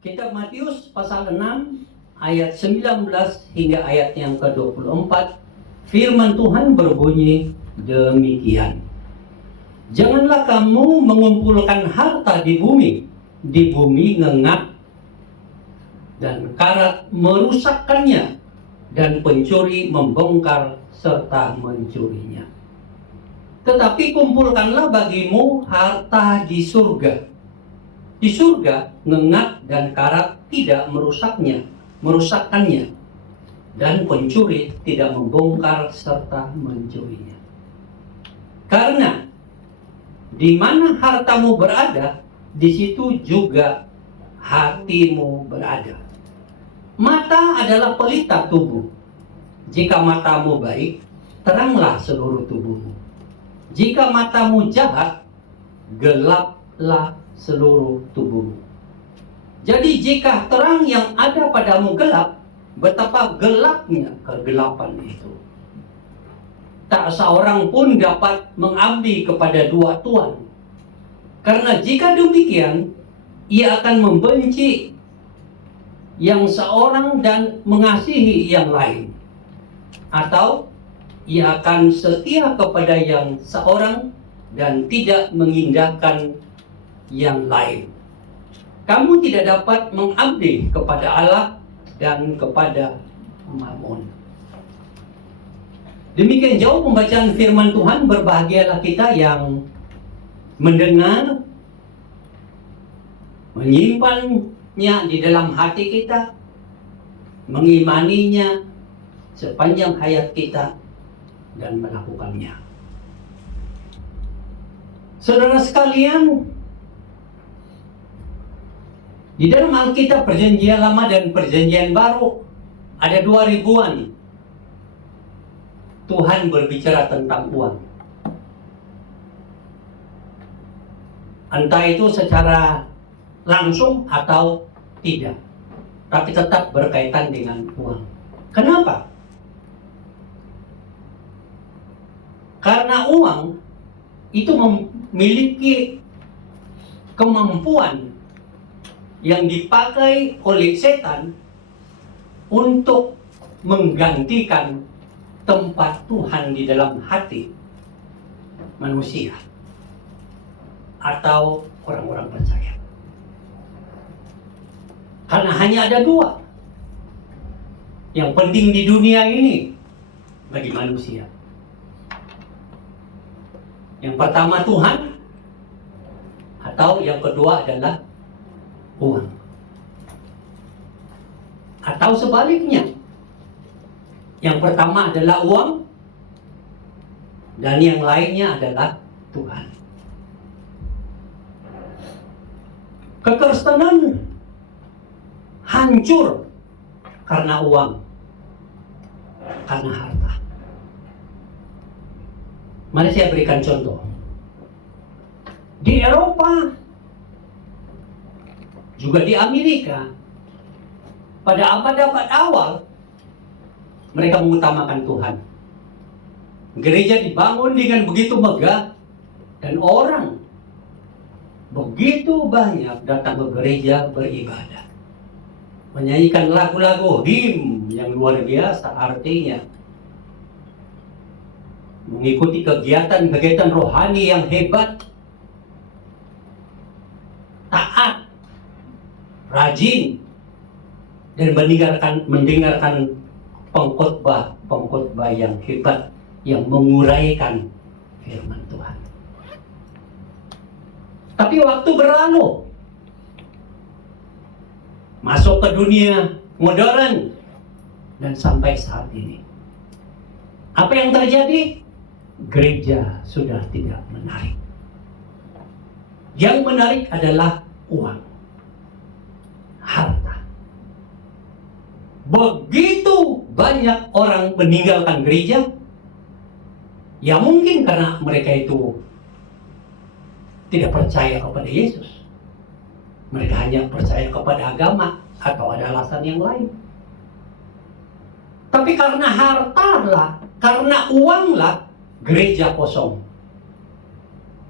Kitab Matius pasal 6 ayat 19 hingga ayat yang ke-24, firman Tuhan berbunyi demikian. Janganlah kamu mengumpulkan harta di bumi ngengat dan karat merusakkannya, dan pencuri membongkar serta mencurinya. Tetapi kumpulkanlah bagimu harta di surga. Di surga, ngengat dan karat tidak merusakkannya, dan pencuri tidak membongkar serta mencurinya. Karena di mana hartamu berada, di situ juga hatimu berada. Mata adalah pelita tubuh. Jika matamu baik, teranglah seluruh tubuhmu. Jika matamu jahat, gelaplah seluruh tubuhmu. Jadi jika terang yang ada padamu gelap, betapa gelapnya kegelapan itu. Tak seorang pun dapat mengabdi kepada dua tuan. Karena jika demikian, ia akan membenci yang seorang dan mengasihi yang lain. Atau ia akan setia kepada yang seorang dan tidak mengindahkan yang lain. Kamu tidak dapat mengabdi kepada Allah dan kepada Mammon. Demikian jauh pembacaan firman Tuhan. Berbahagialah kita yang mendengar, menyimpannya di dalam hati kita, mengimaninya sepanjang hayat kita, dan melakukannya. Saudara sekalian, di dalam Alkitab Perjanjian Lama dan Perjanjian Baru ada 2000-an Tuhan berbicara tentang uang. Entah itu secara langsung atau tidak, tapi tetap berkaitan dengan uang. Kenapa? Karena uang itu memiliki kemampuan yang dipakai oleh setan untuk menggantikan tempat Tuhan di dalam hati manusia atau orang-orang percaya. Karena hanya ada dua yang penting di dunia ini bagi manusia. Yang pertama Tuhan, atau yang kedua adalah uang. Atau sebaliknya, yang pertama adalah uang dan yang lainnya adalah Tuhan. Kekristenan hancur karena uang, karena harta. Mari saya berikan contoh. Di Eropa, juga di Amerika, pada abad-abad awal, mereka mengutamakan Tuhan. Gereja dibangun dengan begitu megah, dan orang begitu banyak datang ke gereja beribadah. Menyanyikan lagu-lagu him yang luar biasa artinya. Mengikuti kegiatan-kegiatan rohani yang hebat. Taat, rajin, dan mendengarkan pengkhotbah yang hebat yang menguraikan firman Tuhan. Tapi waktu berlalu, masuk ke dunia modern, dan sampai saat ini, apa yang terjadi? Gereja sudah tidak menarik. Yang menarik adalah uang, harta. Begitu banyak orang meninggalkan gereja, ya mungkin karena mereka itu tidak percaya kepada Yesus. Mereka hanya percaya kepada agama atau ada alasan yang lain. Tapi karena harta lah, karena uang lah, gereja kosong.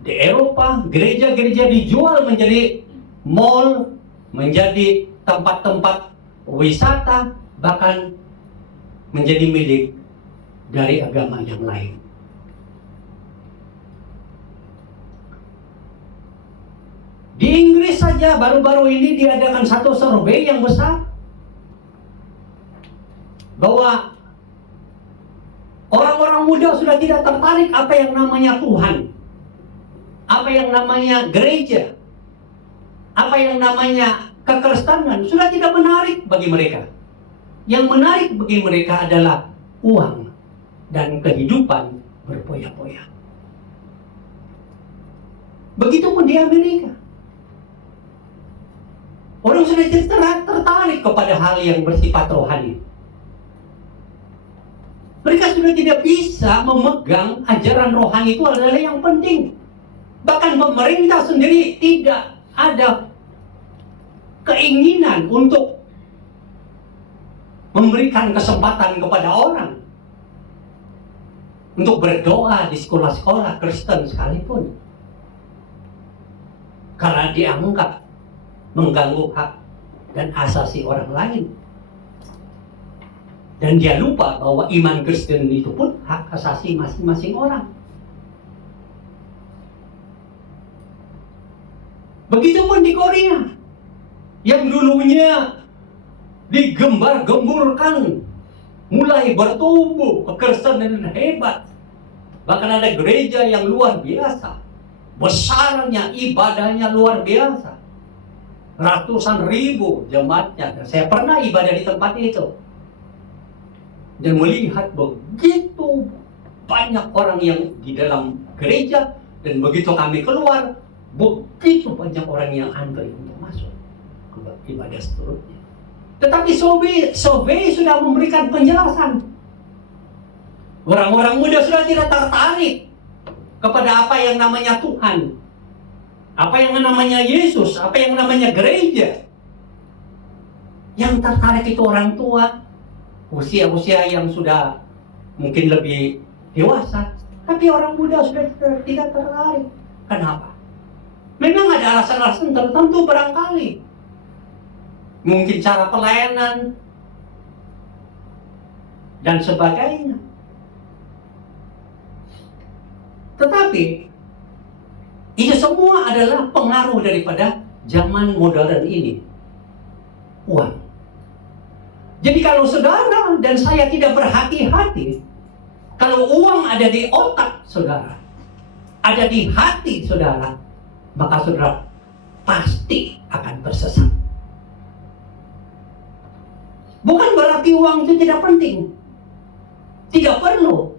Di Eropa, gereja-gereja dijual menjadi mall, menjadi tempat-tempat wisata, bahkan menjadi milik dari agama yang lain. Di Inggris saja baru-baru ini diadakan satu survei yang besar bahwa orang-orang muda sudah tidak tertarik apa yang namanya Tuhan, apa yang namanya gereja, apa yang namanya kekristenan, sudah tidak menarik bagi mereka. Yang menarik bagi mereka adalah uang dan kehidupan berpoya-poya. Begitupun di Amerika. Orang sudah tidak tertarik kepada hal yang bersifat rohani. Mereka sudah tidak bisa memegang ajaran rohani itu adalah yang penting. Bahkan pemerintah sendiri tidak ada keinginan untuk memberikan kesempatan kepada orang untuk berdoa di sekolah-sekolah Kristen sekalipun, karena dianggap mengganggu hak dan asasi orang lain. Dan dia lupa bahwa iman Kristen itu pun hak asasi masing-masing orang. Begitupun di Korea, yang dulunya digembar-gemburkan, mulai bertumbuh kekristenan hebat. Bahkan ada gereja yang luar biasa, besarnya ibadahnya luar biasa, ratusan ribu jemaatnya. Saya pernah ibadah di tempat itu dan melihat begitu banyak orang yang di dalam gereja, dan begitu kami keluar, begitu banyak orang yang antri untuk masuk ke ibadah seterusnya. Tetapi survei sudah memberikan penjelasan. Orang-orang muda sudah tidak tertarik kepada apa yang namanya Tuhan, apa yang namanya Yesus, apa yang namanya gereja. Yang tertarik itu orang tua, usia-usia yang sudah mungkin lebih dewasa. Tapi orang muda sudah tidak tertarik. Kenapa? Memang ada alasan-alasan tertentu barangkali. Mungkin cara pelayanan dan sebagainya. Tetapi ini semua adalah pengaruh daripada zaman modern ini. Uang. Jadi kalau saudara dan saya tidak berhati-hati, kalau uang ada di otak saudara, ada di hati saudara, maka saudara pasti akan tersesat. Bukan berarti uang itu tidak penting, tidak perlu.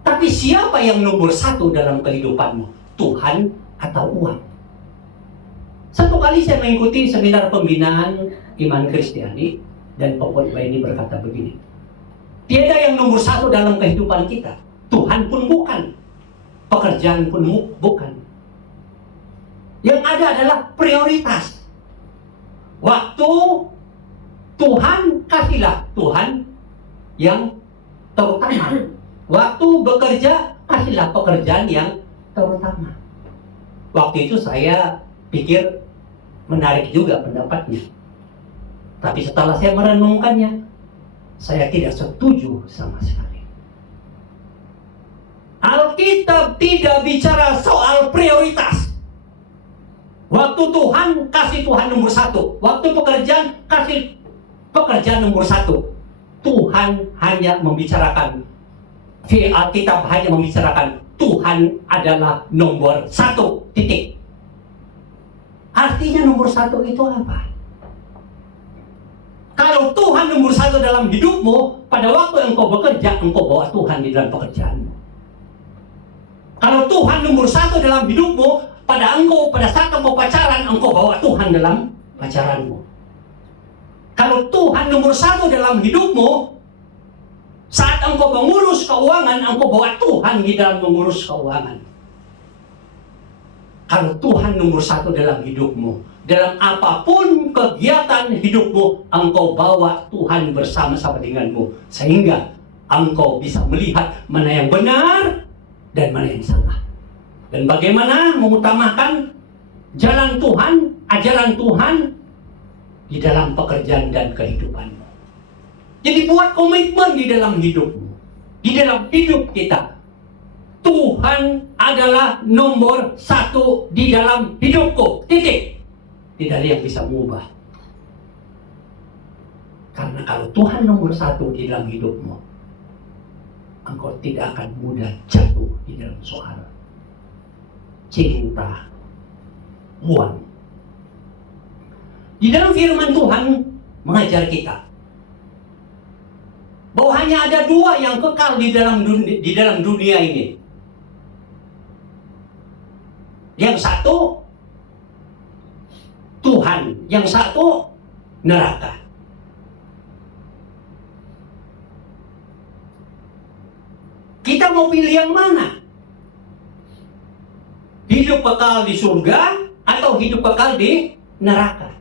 Tapi siapa yang nomor satu dalam kehidupanmu? Tuhan atau uang? Satu kali saya mengikuti seminar pembinaan iman Kristiani, dan pengkhotbah ini berkata begini: tiada yang nomor satu dalam kehidupan kita. Tuhan pun bukan, pekerjaan pun bukan. Yang ada adalah prioritas. Waktu Tuhan, kasihlah Tuhan yang terutama. Waktu bekerja, kasihlah pekerjaan yang terutama. Waktu itu saya pikir menarik juga pendapatnya. Tapi setelah saya merenungkannya, saya tidak setuju sama sekali. Alkitab tidak bicara soal prioritas. Waktu Tuhan, kasih Tuhan nomor satu. Waktu pekerjaan, kasih pekerjaan nomor satu. Tuhan hanya membicarakan, Alkitab hanya membicarakan Tuhan adalah nomor satu, titik. Artinya nomor satu itu apa? Kalau Tuhan nomor satu dalam hidupmu, pada waktu engkau bekerja, engkau bawa Tuhan di dalam pekerjaanmu. Kalau Tuhan nomor satu dalam hidupmu, pada saat engkau pacaran, engkau bawa Tuhan dalam pacaranmu. Kalau Tuhan nomor satu dalam hidupmu, saat engkau mengurus keuangan, engkau bawa Tuhan di dalam mengurus keuangan. Kalau Tuhan nomor satu dalam hidupmu, dalam apapun kegiatan hidupmu, engkau bawa Tuhan bersama-sama denganmu, sehingga engkau bisa melihat mana yang benar dan mana yang salah. Dan bagaimana mengutamakan jalan Tuhan, ajaran Tuhan, di dalam pekerjaan dan kehidupanmu. Jadi buat komitmen di dalam hidupmu, di dalam hidup kita. Tuhan adalah nomor 1 di dalam hidupku. Titik. Tidak ada yang bisa mengubah. Karena kalau Tuhan nomor 1 di dalam hidupmu, engkau tidak akan mudah jatuh di dalam soal cinta, uang. Di dalam firman Tuhan mengajar kita bahwa hanya ada 2 yang kekal di dalam dunia ini. Yang satu Tuhan, yang satu neraka. Kita mau pilih yang mana? Hidup kekal di surga atau hidup kekal di neraka?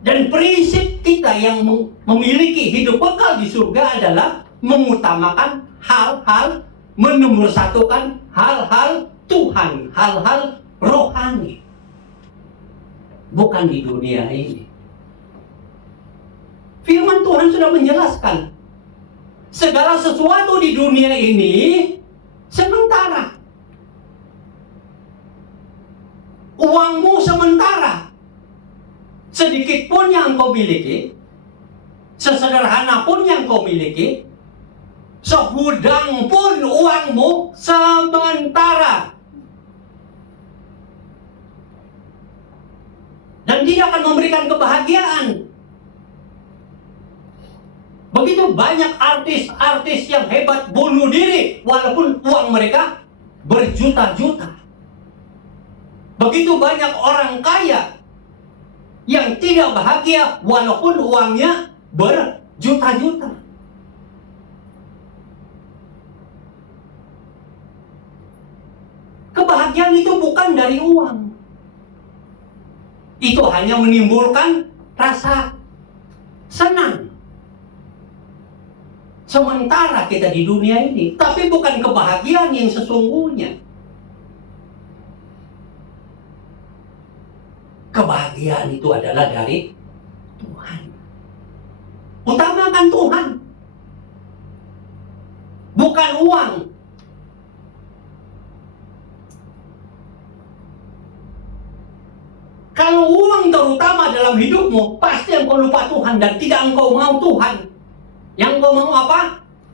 Dan prinsip kita yang memiliki hidup kekal di surga adalah mengutamakan hal-hal, menomorsatukan hal-hal Tuhan, hal-hal rohani. Bukan di dunia ini. Firman Tuhan sudah menjelaskan segala sesuatu di dunia ini sementara. Uangmu sementara. Sedikit pun yang kau miliki, sesederhana pun yang kau miliki, segudang pun uangmu sementara. Dan tidak akan memberikan kebahagiaan. Begitu banyak artis-artis yang hebat bunuh diri walaupun uang mereka berjuta-juta. Begitu banyak orang kaya yang tidak bahagia walaupun uangnya berjuta-juta. Kebahagiaan itu bukan dari uang. Itu hanya menimbulkan rasa senang sementara kita di dunia ini, tapi bukan kebahagiaan yang sesungguhnya. Kebahagiaan itu adalah dari Tuhan. Utamakan Tuhan, bukan uang. Kalau uang terutama dalam hidupmu, pasti engkau lupa Tuhan dan tidak engkau mau Tuhan. Yang engkau mau apa?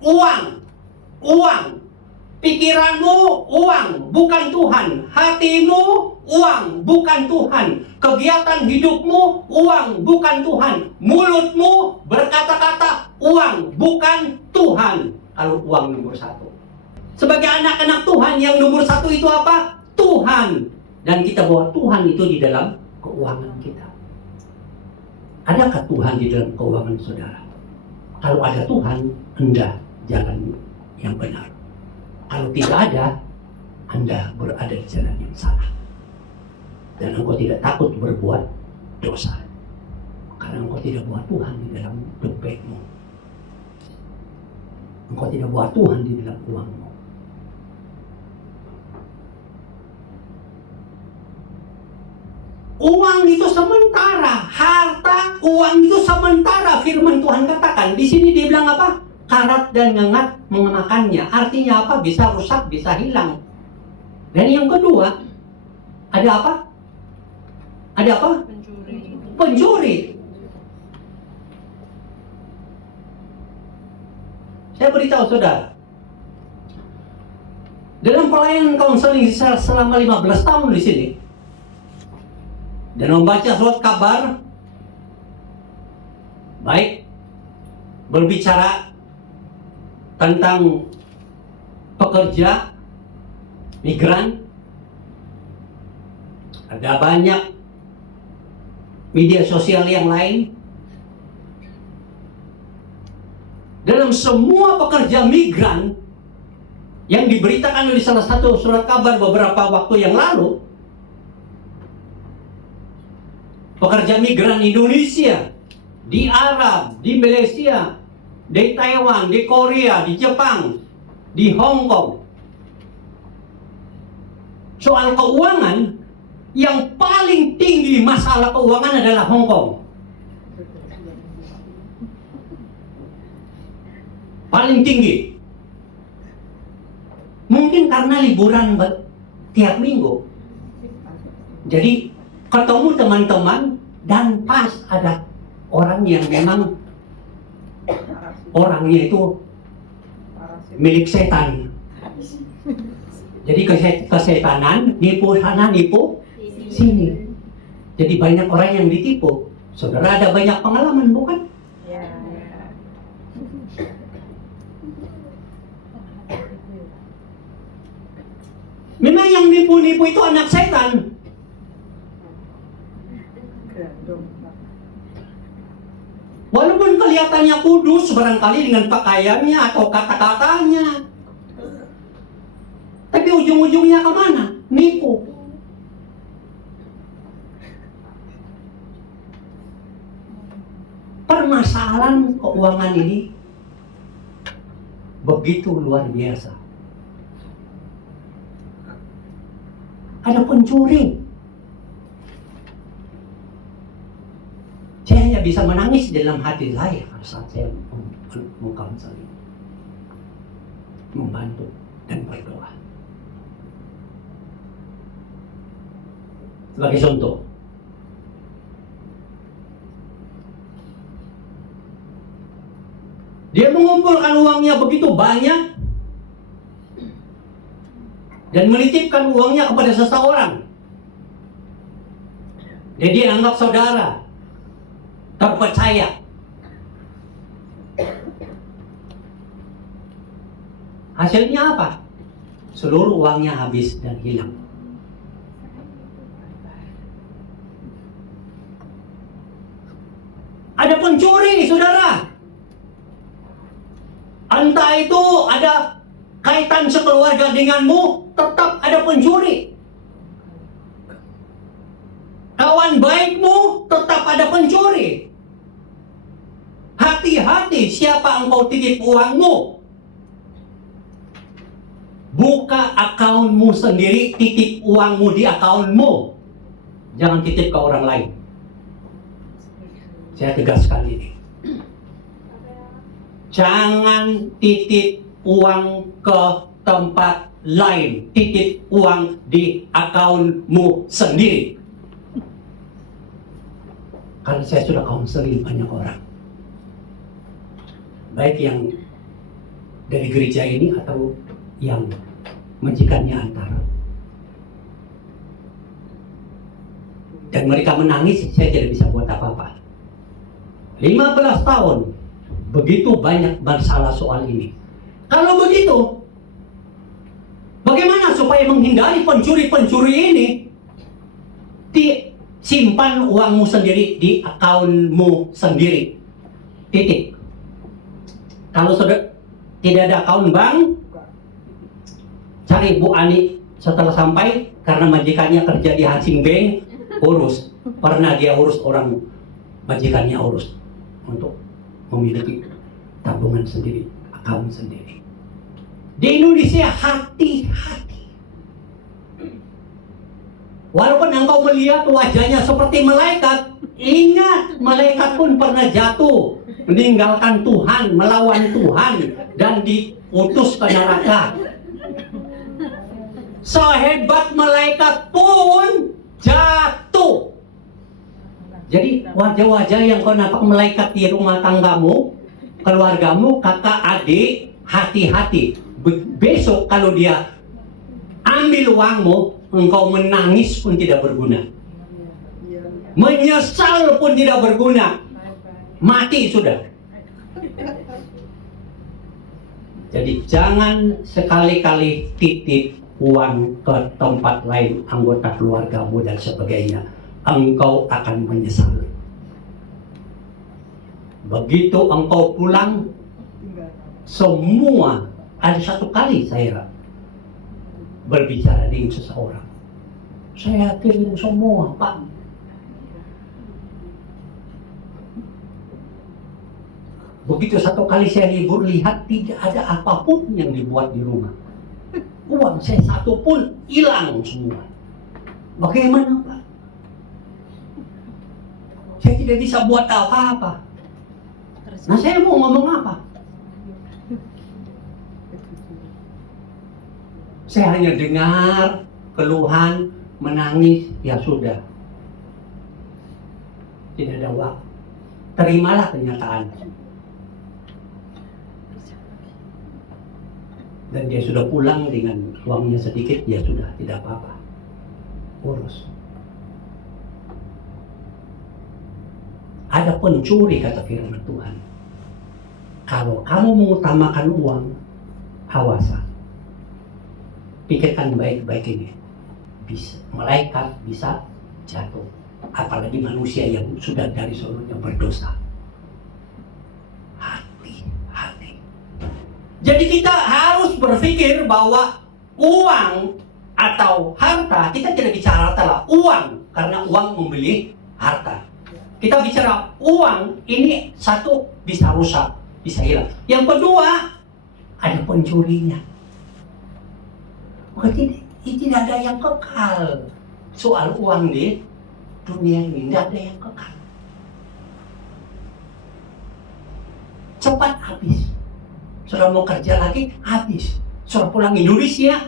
Uang. Uang. Pikiranmu, uang, bukan Tuhan. Hatimu, uang, bukan Tuhan. Kegiatan hidupmu, uang, bukan Tuhan. Mulutmu berkata-kata, uang, bukan Tuhan. Kalau uang nomor 1. Sebagai anak-anak Tuhan, yang nomor 1 itu apa? Tuhan. Dan kita bawa Tuhan itu di dalam keuangan kita. Adakah Tuhan di dalam keuangan saudara? Kalau ada Tuhan, Anda jalan yang benar. Kalau tidak ada, Anda berada di jalan yang salah. Dan engkau tidak takut berbuat dosa. Karena engkau tidak buat Tuhan di dalam dompetmu. Engkau tidak buat Tuhan di dalam uangmu. Uang itu sementara, harta, uang itu sementara. Firman Tuhan katakan, di sini dia bilang apa? Karat dan ngengat mengemakannya. Artinya apa? Bisa rusak, bisa hilang. Dan yang kedua, ada apa? Ada apa? Pencuri. Saya beritahu saudara, dalam pelayanan konseling selama 15 tahun di sini, dan membaca surat kabar, baik berbicara tentang pekerja migran, ada banyak media sosial yang lain. Dalam semua pekerja migran yang diberitakan oleh salah satu surat kabar beberapa waktu yang lalu, pekerja migran Indonesia, di Arab, di Malaysia, di Taiwan, di Korea, di Jepang, di Hong Kong. Soal keuangan yang paling tinggi masalah masalah keuangan adalah Hong Kong. Paling tinggi. Mungkin karena liburan tiap minggu. Jadi ketemu teman-teman dan pas ada orang yang memang orangnya itu milik setan. Jadi kesetanan, nipu sana, nipu sini. Jadi banyak orang yang ditipu. Saudara ada banyak pengalaman, bukan? Ya. Memang yang nipu-nipu itu anak setan. Walaupun kelihatannya kudus barangkali dengan pakaiannya atau kata-katanya, tapi ujung-ujungnya kemana? Nipu. Permasalahan keuangan ini begitu luar biasa. Ada pencuri. Saya hanya bisa menangis dalam hati saya pada saat saya mengkonseling, membantu dan berdoa. Sebagai contoh, dia mengumpulkan uangnya begitu banyak dan menitipkan uangnya kepada seseorang. Jadi dia anggap saudara, terpercaya. Hasilnya apa? Seluruh uangnya habis dan hilang. Ada pencuri, saudara. Entah itu ada kaitan sekeluarga denganmu, tetap ada pencuri. Kawan baikmu, tetap ada pencuri. Hati-hati siapa engkau titip uangmu. Buka akunmu sendiri, titip uangmu di akunmu. Jangan titip ke orang lain. Saya tegaskan ini. Jangan titip uang ke tempat lain. Titip uang di akunmu sendiri. Karena saya sudah konseling banyak orang. Baik yang dari gereja ini atau yang majikannya antara. Dan mereka menangis, saya tidak bisa buat apa-apa. 15 tahun, begitu banyak masalah soal ini. Kalau begitu, bagaimana supaya menghindari pencuri-pencuri ini? Simpan uangmu sendiri di akunmu sendiri. Titik. Kalau sudah tidak ada akun bank, cari Bu Ani setelah sampai, karena majikannya kerja di Hansing Bank, urus. Pernah dia urus orang, majikannya urus untuk memiliki tabungan sendiri, akun sendiri. Di Indonesia hati-hati. Walaupun engkau melihat wajahnya seperti malaikat, ingat malaikat pun pernah jatuh, meninggalkan Tuhan, melawan Tuhan, dan diutus ke neraka. Sehebat malaikat pun jatuh. Jadi wajah-wajah yang kau nampak malaikat di rumah tanggamu, keluargamu, kakak, adik, hati-hati. Besok kalau dia ambil uangmu, engkau menangis pun tidak berguna. Menyesal pun tidak berguna. Mati sudah. Jadi jangan sekali-kali titip uang ke tempat lain, anggota keluargamu dan sebagainya. Engkau akan menyesal. Begitu engkau pulang, semua, ada satu kali saya berbicara dengan seseorang. Saya kirim semua, Pak. Begitu satu kali saya libur, lihat tidak ada apapun yang dibuat di rumah. Uang saya satu pun hilang semua. Bagaimana, Pak? Saya tidak bisa buat apa-apa. Nah, saya mau ngomong apa? Saya hanya dengar keluhan, menangis, ya sudah. Tidak ada waktu. Terimalah kenyataan. Dan dia sudah pulang dengan uangnya sedikit, ya sudah, tidak apa-apa. Urus. Ada pencuri, kata firman Tuhan. Kalau kamu mengutamakan uang, awas. Pikirkan baik-baik ini. Malaikat bisa jatuh. Apalagi manusia yang sudah dari sononya berdosa. Hati. Jadi kita harus berpikir bahwa uang atau harta, kita tidak bicara tentang uang, karena uang membeli harta. Kita bicara uang, ini satu bisa rusak, bisa hilang. Yang kedua, ada pencurinya. Maka tidak ada yang kekal. Soal uang di dunia ini tidak ada yang kekal. Cepat habis. Sudah mau kerja lagi, habis. Sudah pulang Indonesia,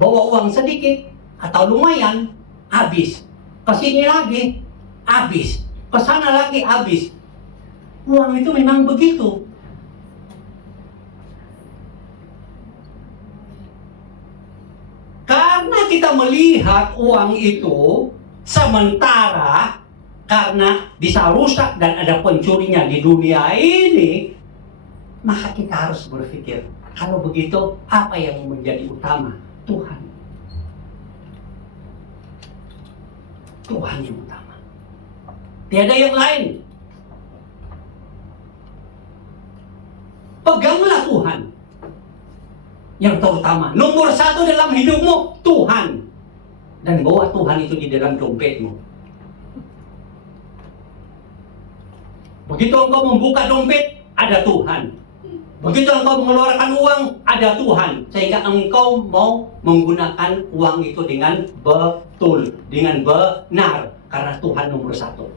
bawa uang sedikit atau lumayan, habis. Kesini lagi, habis. Kesana lagi, habis. Uang itu memang begitu. Karena kita melihat uang itu sementara, karena bisa rusak dan ada pencurinya di dunia ini, maka kita harus berpikir, kalau begitu apa yang menjadi utama? Tuhan. Tuhan yang utama. Tiada yang lain. Peganglah Tuhan yang terutama. Nomor satu dalam hidupmu, Tuhan. Dan bawa Tuhan itu di dalam dompetmu. Begitu engkau membuka dompet, ada Tuhan. Begitu engkau mengeluarkan uang, ada Tuhan. Sehingga engkau mau menggunakan uang itu dengan betul, dengan benar. Karena Tuhan nomor satu.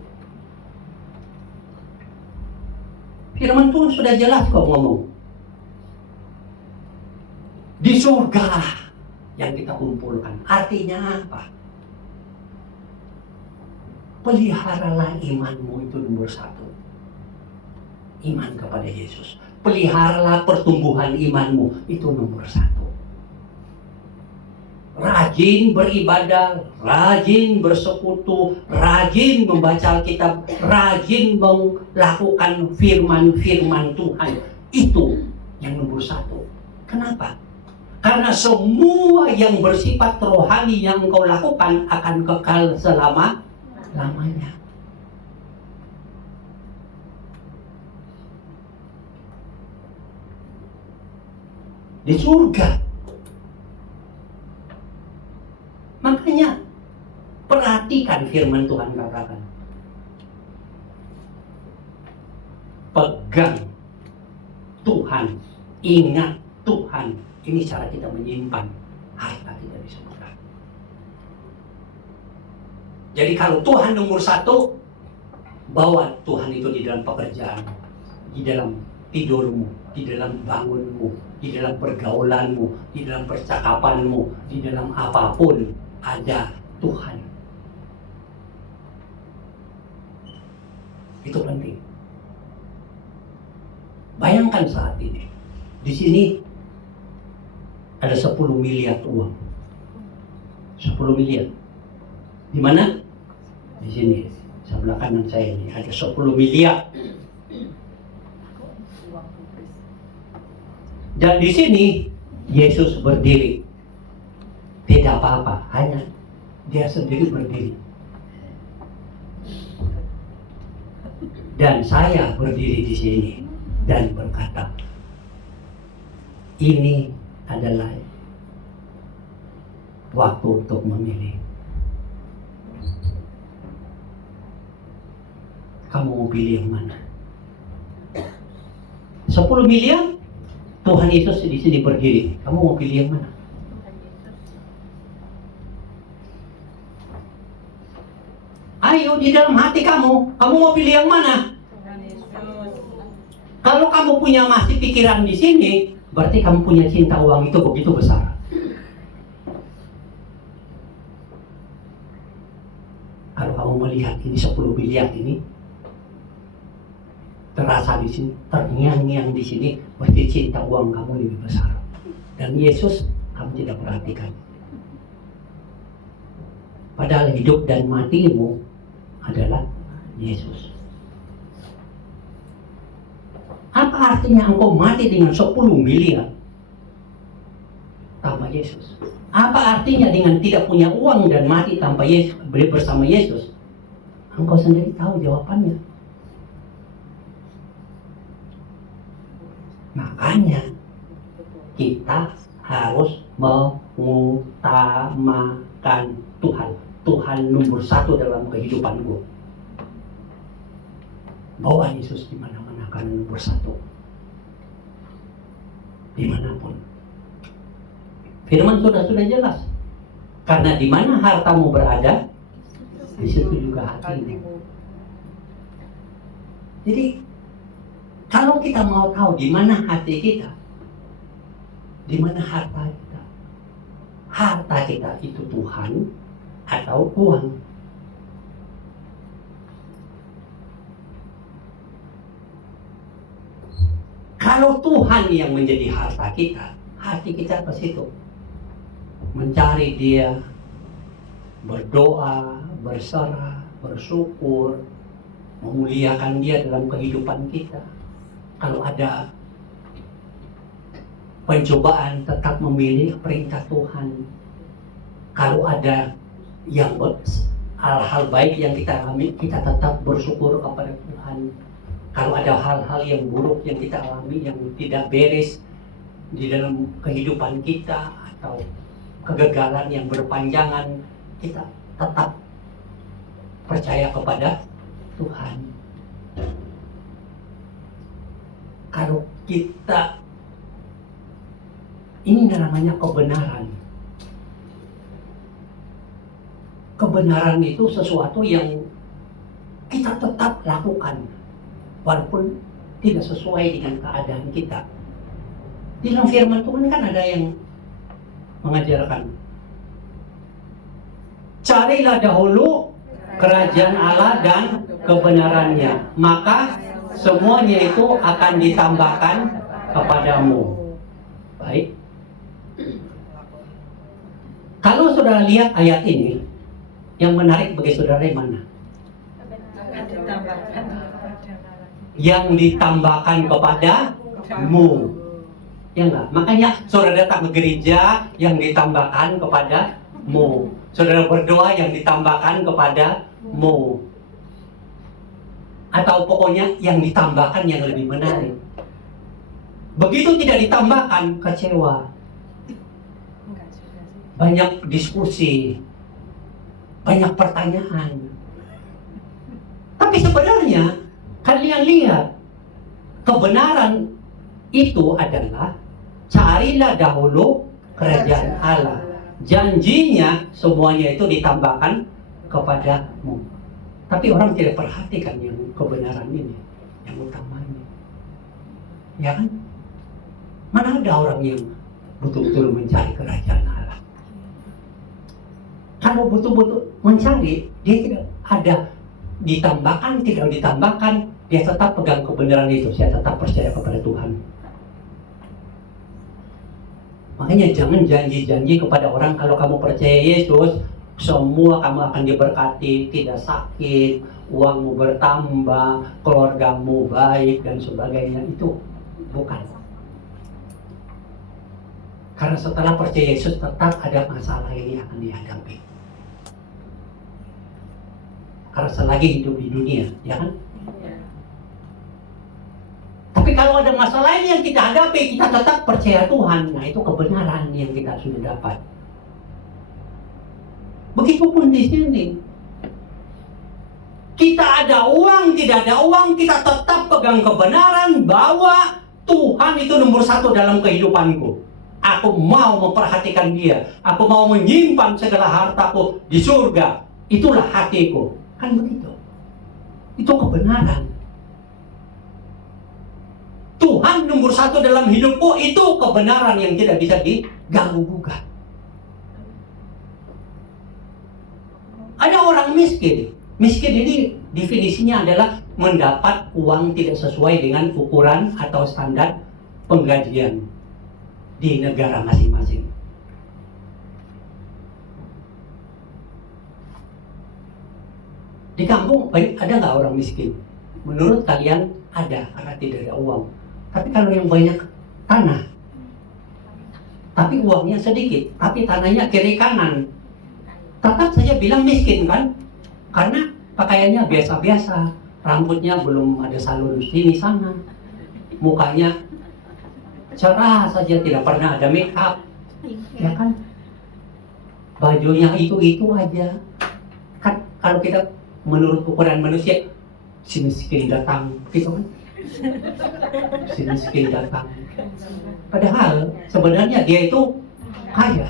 Firman Tuhan sudah jelas kok ngomong. Di surga yang kita kumpulkan. Artinya apa? Peliharalah imanmu, itu nomor satu. Iman kepada Yesus. Peliharalah pertumbuhan imanmu, itu nomor satu. Rajin beribadah, rajin bersekutu, rajin membaca Alkitab, rajin melakukan firman-firman Tuhan. Itu yang nomor satu. Kenapa? Karena semua yang bersifat rohani yang engkau lakukan akan kekal selama-lamanya. Di surga. Makanya perhatikan firman Tuhan katakan. Pegang Tuhan, ingat Tuhan. Ini cara kita menyimpan harta kita di surga. Jadi kalau Tuhan nomor satu, bawa Tuhan itu di dalam pekerjaanmu, di dalam tidurmu, di dalam bangunmu, di dalam pergaulanmu, di dalam percakapanmu, di dalam apapun ada Tuhan. Itu penting. Bayangkan saat ini, di sini ada 10 miliar uang. 10 miliar. Di mana? Di sini, sebelah kanan saya ini ada 10 miliar. Dan di sini Yesus berdiri. Tidak apa-apa, hanya dia sendiri berdiri. Dan saya berdiri di sini dan berkata, ini adalah waktu untuk memilih. Kamu mau pilih yang mana? 10 miliar? Tuhan Yesus di sini berdiri. Kamu mau pilih yang mana? Ayo di dalam hati kamu mau pilih yang mana? Kalau kamu punya masih pikiran di sini, berarti kamu punya cinta uang itu begitu besar. Kalau kamu melihat ini 10 miliar ini, terasa di sini, terngiang-ngiang di sini, berarti cinta uang kamu lebih besar. Dan Yesus kamu tidak perhatikan. Padahal hidup dan matimu adalah Yesus. Apa artinya engkau mati dengan 10 miliar tanpa Yesus? Apa artinya dengan tidak punya uang dan mati tanpa Yesus, bersama Yesus? Engkau sendiri tahu jawabannya. Makanya kita harus mengutamakan Tuhan. Tuhan nomor 1 dalam kehidupanku. Bawa Yesus di mana-mana karena nomor 1. Dimanapun. Firman sudah jelas. Karena di mana hartamu berada, di situ juga hatimu. Jadi kalau kita mau tahu di mana hati kita, di mana harta kita, harta kita itu Tuhan atau uang. Kalau Tuhan yang menjadi harta kita, hati kita ke situ. Mencari Dia, berdoa, berserah, bersyukur, memuliakan Dia dalam kehidupan kita. Kalau ada pencobaan, tetap memilih perintah Tuhan. Kalau ada yang hal-hal baik yang kita alami, kita tetap bersyukur kepada Tuhan. Kalau ada hal-hal yang buruk yang kita alami, yang tidak beres di dalam kehidupan kita, atau kegagalan yang berpanjangan, kita tetap percaya kepada Tuhan. Kalau kita, ini namanya kebenaran. Kebenaran itu sesuatu yang kita tetap lakukan walaupun tidak sesuai dengan keadaan kita. Di dalam firman Tuhan kan ada yang mengajarkan, carilah dahulu kerajaan Allah dan kebenarannya, maka semuanya itu akan ditambahkan kepadamu. Baik. Kalau saudara lihat ayat ini, yang menarik bagi saudara yang mana? Yang ditambahkan kepadamu. Ya enggak? Makanya saudara datang ke gereja, yang ditambahkan kepadamu. Saudara berdoa, yang ditambahkan kepadamu. Atau pokoknya yang ditambahkan yang lebih menarik. Begitu tidak ditambahkan, kecewa. Banyak diskusi, banyak pertanyaan. Tapi sebenarnya kalian lihat, kebenaran itu adalah carilah dahulu kerajaan Allah. Janjinya semuanya itu ditambahkan kepadamu. Tapi orang tidak perhatikan yang kebenaran ini, yang utamanya. Ya kan? Mana ada orang yang betul-betul mencari kerajaan Allah? Kalau betul-betul mencari, dia tidak ada ditambahkan, tidak ditambahkan, dia tetap pegang kebenaran itu. Saya tetap percaya kepada Tuhan. Makanya jangan janji-janji kepada orang, kalau kamu percaya Yesus, semua kamu akan diberkati, tidak sakit, uangmu bertambah, keluargamu baik, dan sebagainya. Itu bukan. Karena setelah percaya Yesus, tetap ada masalah ini akan dihadapi. Karena selagi hidup di dunia, ya kan? Tapi kalau ada masalah ini yang kita hadapi, kita tetap percaya Tuhan. Nah, itu kebenaran yang kita sudah dapat. Begitupun di sini. Kita ada uang, tidak ada uang, kita tetap pegang kebenaran bahwa Tuhan itu nomor 1 dalam kehidupanku. Aku mau memperhatikan Dia. Aku mau menyimpan segala hartaku di surga. Itulah hatiku. Kan begitu. Itu kebenaran. Tuhan nomor satu dalam hidupku, itu kebenaran yang tidak bisa diganggu gugat. Ada orang miskin. Miskin ini definisinya adalah mendapat uang tidak sesuai dengan ukuran atau standar penggajian di negara masing-masing. Di kampung ada nggak orang miskin? Menurut kalian ada, karena tidak ada uang. Tapi kalau yang banyak tanah, tapi uangnya sedikit, tapi tanahnya kiri kanan, tetap saya bilang miskin kan? Karena pakaiannya biasa-biasa, rambutnya belum ada salur sini sana, mukanya cerah saja, tidak pernah ada make up, ya kan? Bajunya itu aja. Kan kalau kita menurut ukuran manusia, si miskin datang, gitu kan? Si miskin datang. Padahal sebenarnya dia itu kaya.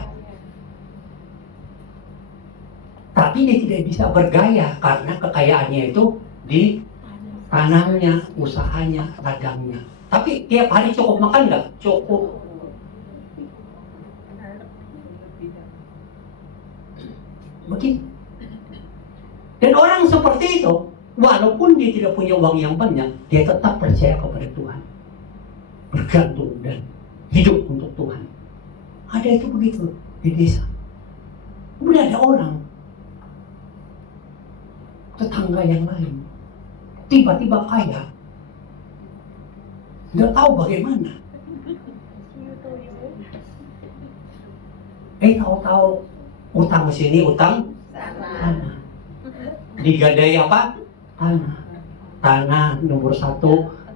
Tapi dia tidak bisa bergaya karena kekayaannya itu di tanahnya, usahanya, ladangnya. Tapi tiap hari cukup makan nggak? Cukup. Begitu. Dan orang seperti itu, walaupun dia tidak punya uang yang banyak, dia tetap percaya kepada Tuhan, bergantung dan hidup untuk Tuhan. Ada itu begitu di desa. Kemudian ada orang, tetangga yang lain, tiba-tiba kaya, nggak tahu bagaimana. Tahu-tahu utang sini, utang tanah. Digadai apa? Tanah. Tanah nomor 1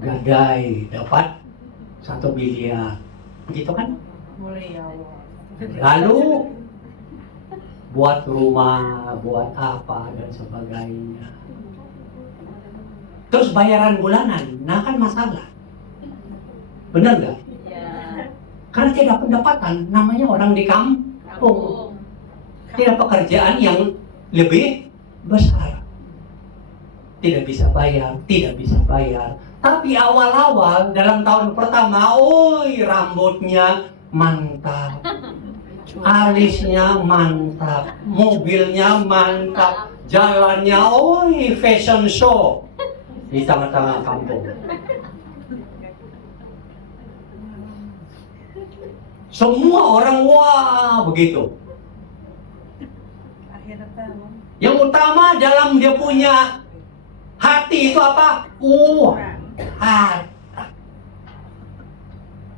gadai, dapat 1 miliar. Begitu kan? Lalu buat rumah, buat apa dan sebagainya. Terus bayaran bulanan, nah kan masalah. Benar nggak? Karena tidak pendapatan, namanya orang di kampung. Tidak pekerjaan yang lebih besar. Tidak bisa bayar. Tapi awal-awal dalam tahun pertama, rambutnya mantap, alisnya mantap, mobilnya mantap, jalannya, fashion show di tengah-tengah kampung. Semua orang wah begitu. Yang utama dalam dia punya hati itu apa? Harta.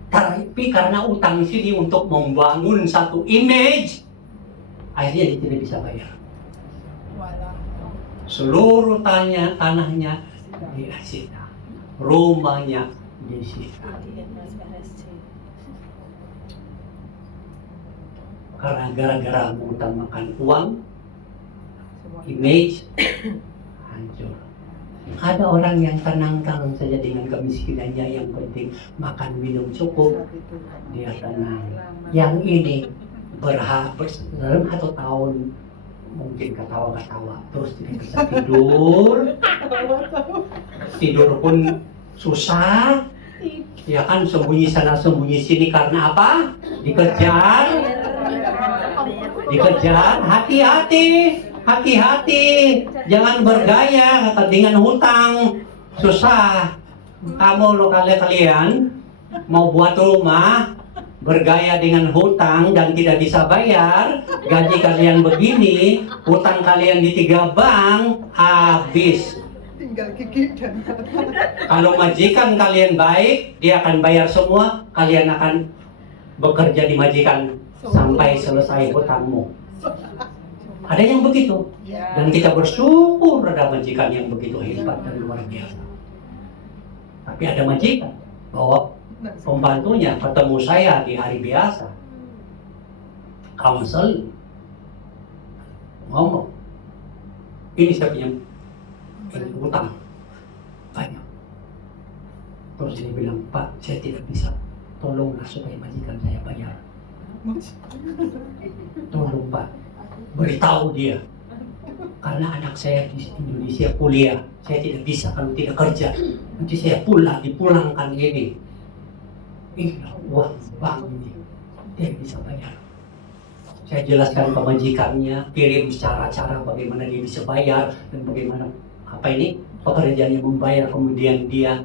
Tapi karena utang sini untuk membangun satu image, akhirnya dia tidak bisa bayar. Seluruh tanahnya disita, rumahnya disita. Karena gara-gara mengutamakan uang, image hancur. Ada orang yang tenang-tenang saja dengan kemiskinannya, yang penting makan minum cukup, dia tenang. Yang ini dalam 1 tahun mungkin ketawa-ketawa, terus tidak bisa tidur pun susah, ya kan, sembunyi sana sembunyi sini karena apa? Dikejar. Hati-hati, jangan bergaya dengan hutang, susah. Kamu kalian mau buat rumah, bergaya dengan hutang dan tidak bisa bayar, gaji kalian begini, hutang kalian di 3 bank, habis. Kalau majikan kalian baik, dia akan bayar semua, kalian akan bekerja di majikan sampai selesai hutangmu. Ada yang begitu, dan kita bersyukur ada majikan yang begitu hebat dan luar biasa. Tapi ada majikan bahwa pembantunya ketemu saya di hari biasa, counsel, ngomong, ini saya punya hutang banyak. Terus dia bilang, Pak, saya tidak bisa, tolonglah supaya majikan saya bayar. Tolong Pak, beritahu dia karena anak saya di Indonesia kuliah, saya tidak bisa kalau tidak kerja. Nanti saya dipulangkan ini. Uang bank ini tidak bisa bayar. Saya jelaskan ke majikannya, kirim cara-cara bagaimana dia bisa bayar dan bagaimana pekerjaannya membayar. Kemudian dia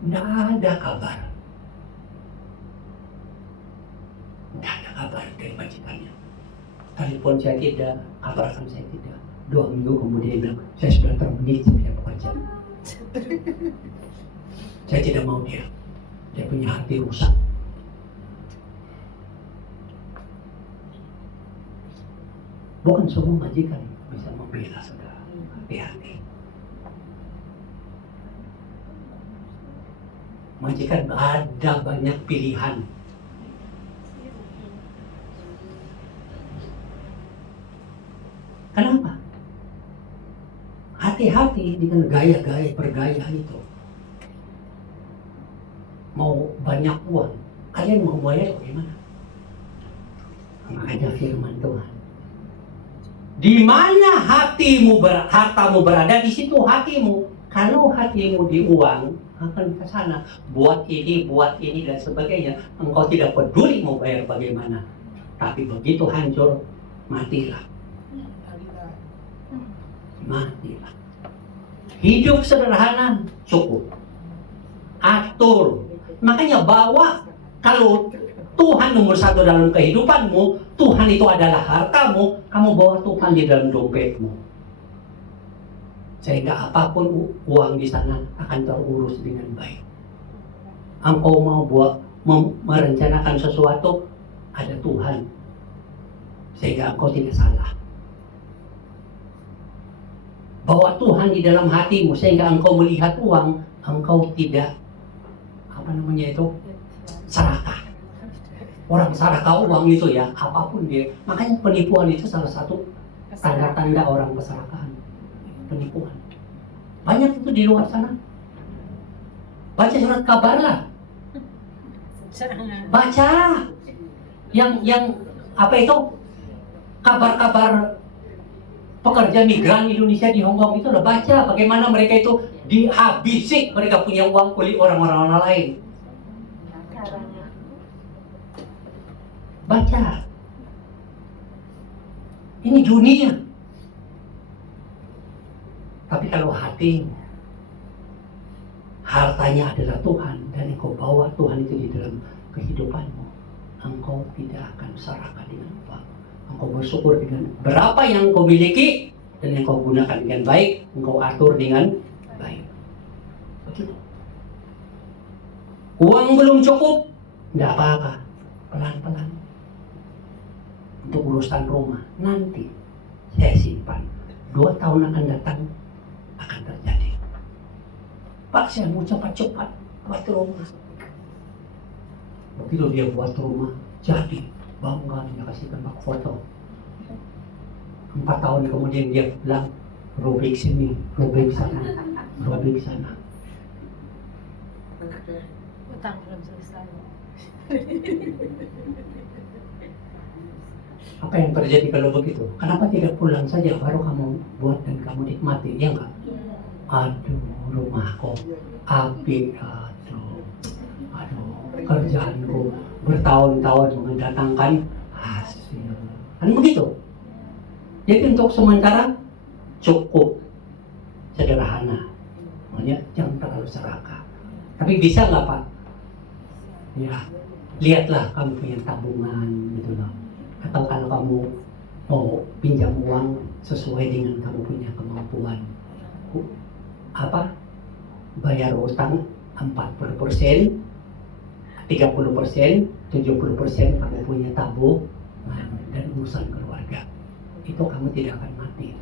tidak ada kabar. Tidak ada kabar dari majikannya. Telepon saya tidak, kabarkan saya tidak. 2 minggu kemudian bilang, saya sudah termenit punya pekerjaan. Saya tidak mau dia. Dia punya hati rusak. Bukan semua majikan bisa membela saudara. Hati-hati. Majikan ada banyak pilihan. Kenapa? Hati-hati dengan gaya-gaya pergayaan itu. Mau banyak uang, kalian mau bayar bagaimana? Makanya firman Tuhan. Di mana hartamu berada, di situ hatimu. Kalau hatimu di uang, akan ke sana. Buat ini, dan sebagainya. Engkau tidak peduli mau bayar bagaimana. Tapi begitu hancur, matilah. Matilah. Hidup sederhana cukup. Atur. Makanya bawa, kalau Tuhan nomor 1 dalam kehidupanmu, Tuhan itu adalah hartamu, kamu bawa Tuhan di dalam dompetmu. Sehingga apapun uang di sana akan terurus dengan baik. Engkau mau merencanakan sesuatu, ada Tuhan. Sehingga engkau tidak salah. Bawa Tuhan di dalam hatimu sehingga engkau melihat uang, engkau tidak serakah. Orang serakah uang itu ya, apapun dia. Makanya penipuan itu salah satu tanda-tanda orang keserakahan. Penipuan. Banyak itu di luar sana. Baca surat kabar lah. Baca yang kabar-kabar pekerja migran Indonesia di Hong Kong itu udah baca bagaimana mereka itu dihabisi, mereka punya uang oleh orang-orang lain. Baca. Ini dunia. Tapi kalau hati, hartanya adalah Tuhan dan engkau bawa Tuhan itu di dalam kehidupanmu, engkau tidak akan serakah dengan uang. Engkau bersyukur dengan berapa yang engkau miliki dan engkau gunakan dengan baik, engkau atur dengan baik. Begitu. Uang belum cukup, tidak apa-apa, pelan-pelan. Untuk urusan rumah nanti saya simpan. 2 tahun akan datang akan terjadi. Pak, saya mau cepat-cepat buat rumah. Begitu dia buat rumah, jadi bangga, dia kasih tempat foto. 4 tahun kemudian dia bilang, robek sini, robek sana, robek sana. Utang belum selesai. Apa yang terjadi kalau begitu? Kenapa tidak pulang saja baru kamu buat dan kamu nikmati, ya enggak? Aduh, rumahku api, aduh, kerjaanku bertahun-tahun mendatangkan hasil. Kan begitu? Jadi untuk sementara cukup sederhana, makanya jangan terlalu serakah. Tapi bisa nggak Pak? Ya, lihatlah kamu punya tabungan gitu loh. Atau kalau kamu mau pinjam uang sesuai dengan kamu punya kemampuan, bayar utang 40%, 30%, 70% kamu punya tabungan dan urusan keluarga. Itu kamu tidak akan mati.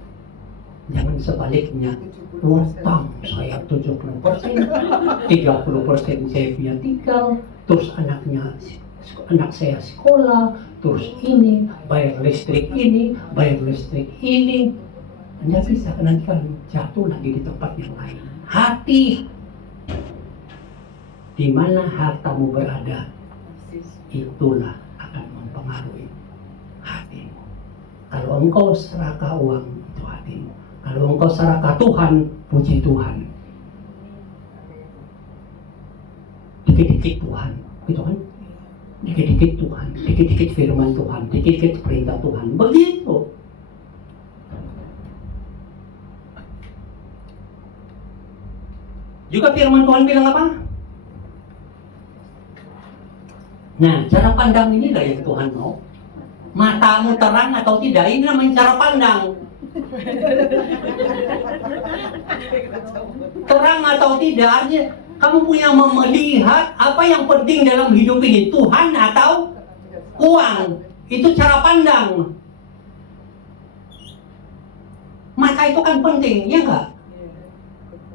Jangan sebaliknya, utang saya 70%, 30% saya punya tinggal, terus anak saya sekolah, terus ini, bayar listrik ini, Anda bisa nanti kan jatuh lagi di tempat yang lain. Hati, di mana hartamu berada, itulah akan mempengaruhi hatimu. Kalau engkau serakah uang, itu hati. Kalau engkau serahkan Tuhan, puji Tuhan. Dikit-dikit Tuhan, gitu kan? Dikit-dikit Tuhan, dikit-dikit firman Tuhan, dikit-dikit perintah Tuhan. Begitu. Juga firman Tuhan bilang apa? Nah, cara pandang inilah yang Tuhan mau. Matamu terang atau tidak, ini namanya cara pandang. Terang atau tidak, artinya kamu punya melihat apa yang penting dalam hidup ini, Tuhan atau uang. Itu cara pandang. Mata itu kan penting, ya enggak?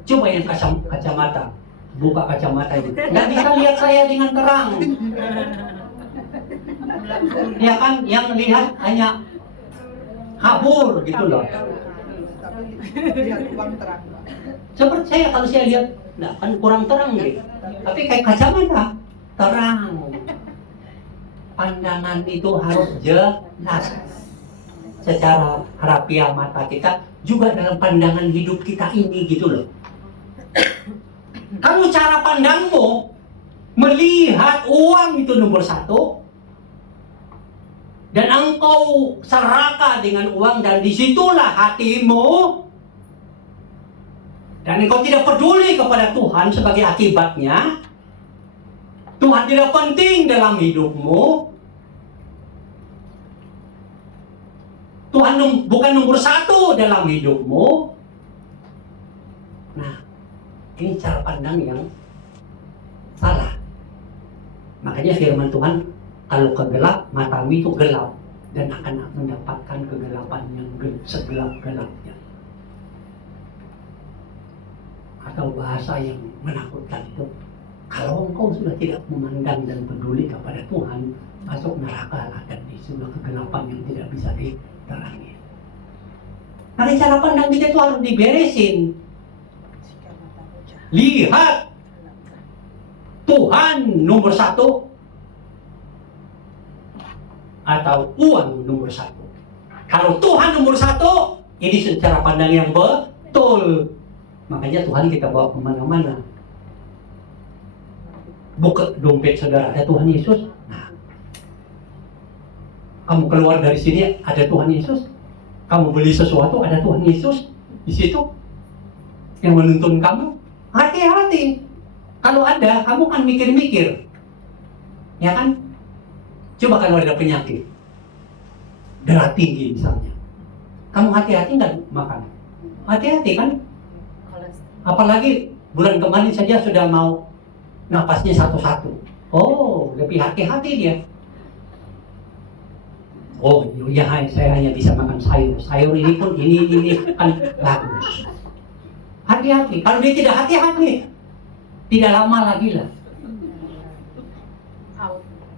Coba yang kacamata, buka kacamata itu. Nggak bisa lihat saya dengan terang. Ya kan, yang lihat hanya kabur gitu loh. Seperti saya kalau saya lihat, nah kan kurang terang gitu. Tapi kayak kacamata, terang. Pandangan itu harus jelas. Secara harafiah mata kita, juga dalam pandangan hidup kita ini gitu loh. Kalau cara pandangmu melihat uang itu nomor satu, dan engkau serakah dengan uang, dan disitulah hatimu, dan engkau tidak peduli kepada Tuhan sebagai akibatnya, Tuhan tidak penting dalam hidupmu, Tuhan bukan nomor satu dalam hidupmu. Nah, ini cara pandang yang salah. Makanya firman Tuhan, kalau kegelap, matamu itu gelap, dan akan mendapatkan kegelapan yang segelap-gelapnya. Atau bahasa yang menakutkan itu, kalau engkau sudah tidak memandang dan peduli kepada Tuhan, masuk neraka lah, dan di sebuah kegelapan yang tidak bisa diterangi. Nah, cara pandang kita itu harus diberesin. Lihat Tuhan nomor satu atau uang nomor satu. Kalau Tuhan nomor satu, ini secara pandang yang betul. Makanya Tuhan kita bawa kemana-mana. Buka dompet saudara, ada Tuhan Yesus. Nah, kamu keluar dari sini, ada Tuhan Yesus. Kamu beli sesuatu, ada Tuhan Yesus di situ yang menuntun kamu. Hati-hati. Kalau ada, kamu kan mikir-mikir. Ya kan? Coba kalau ada penyakit, darah tinggi misalnya, kamu hati-hati nggak makan? Hati-hati kan? Apalagi bulan kemarin saja sudah mau napasnya satu-satu. Oh, lebih hati-hati dia. Oh ya, saya hanya bisa makan sayur. Sayur ini pun ini kan bagus. Hati-hati. Kalau dia tidak hati-hati, tidak lama lagi lah.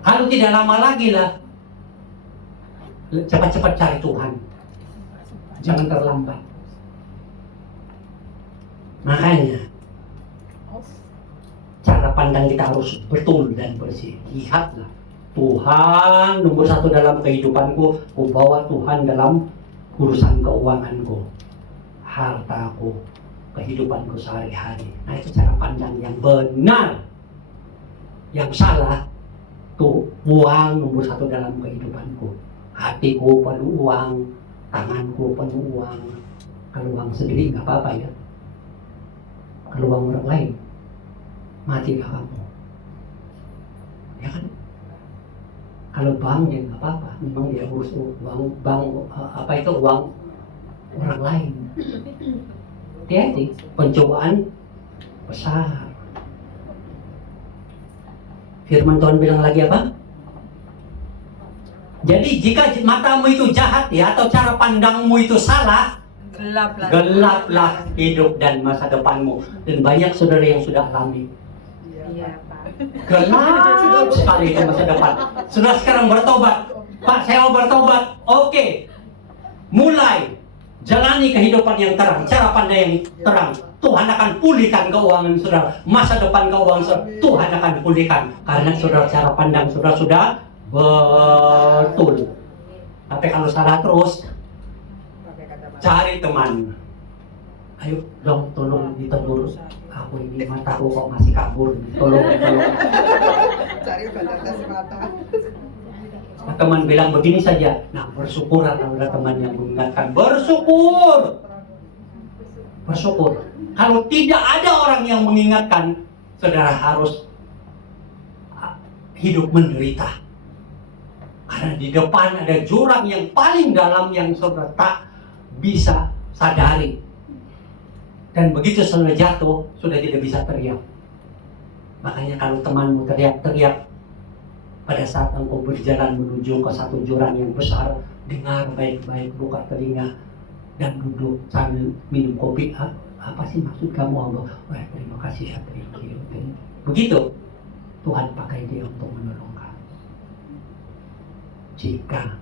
Kalau tidak lama lagi lah, cepat-cepat cari Tuhan. Jangan terlambat. Makanya cara pandang kita harus betul dan bersih. Lihatlah, Tuhan nomor satu dalam kehidupanku. Ku bawa Tuhan dalam urusan keuanganku, hartaku, kehidupanku sehari-hari. Nah, itu cara pandang yang benar. Yang salah, tuh uang nomor satu dalam kehidupanku. Hatiku penuh uang, tanganku penuh uang. Kalau uang sendiri nggak apa-apa ya. Kalau uang orang lain, matilah kamu. Ya kan? Kalau bank ya nggak apa-apa. Memang dia urus uang bank, apa itu uang orang lain. Hati-hati, pencobaan besar. Firman Tuhan bilang lagi apa? Jadi jika matamu itu jahat ya, atau cara pandangmu itu salah, gelaplah hidup dan masa depanmu. Dan banyak saudara yang sudah alami. Iya, Pak. Gelap sekali di masa depan. Sudah sekarang bertobat. Pak, saya mau bertobat. Oke. Mulai jalani kehidupan yang terang, cara pandang yang terang. Tuhan akan pulihkan keuangan saudara, masa depan keuangan saudara, Tuhan akan pulihkan. Karena saudara cara pandang saudara sudah betul. Tapi kalau salah terus, cari teman. Ayo dong, tolong ditegur. Aku ini mataku kok masih kabur. Tolong. Cari batas mata. Nah, teman bilang begini saja. Nah, bersyukur kalau ada teman yang mengingatkan. Bersyukur. Kalau tidak ada orang yang mengingatkan, saudara harus hidup menderita. Karena di depan ada jurang yang paling dalam yang saudara tak bisa sadari. Dan begitu saudara jatuh, sudah tidak bisa teriak. Makanya kalau temanmu teriak-teriak pada saat engkau berjalan menuju ke satu jurang yang besar, dengar baik-baik, buka telinga, dan duduk sambil minum kopi. Apa sih maksud kamu, Allah? Wah, terima kasih ya, thank you. Begitu Tuhan pakai dia untuk menolong kamu. Jika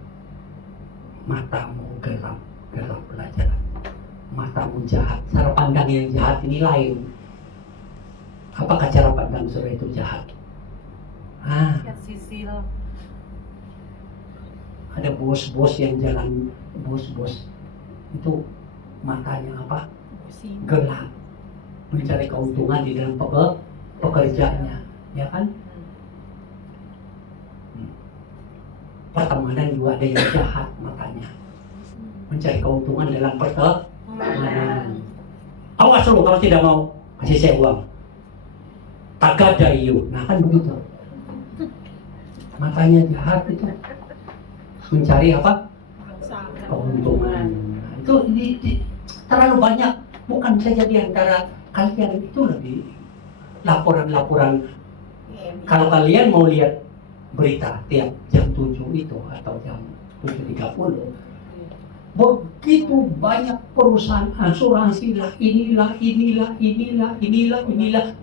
matamu gelap pelajaran, matamu jahat, cara pandang yang jahat ini lain. Apakah cara pandang saudara itu jahat? Sisil. Ada bos-bos yang jalan, bos-bos itu matanya apa? Gelap, mencari keuntungan di dalam pekerjaannya, ya kan? Pertemanan juga ada yang jahat matanya, mencari keuntungan dalam pertemanan. Awas lu kalau tidak mau kasih saya uang, tagadayu. Nah kan begitu, matanya jahat itu mencari apa? Keuntungan. Nah, itu terlalu banyak. Bukan saja di antara kalian, itu lebih laporan-laporan. Kalau kalian mau lihat berita tiap jam 7 itu atau jam 7.30, begitu banyak perusahaan asuransi lah, inilah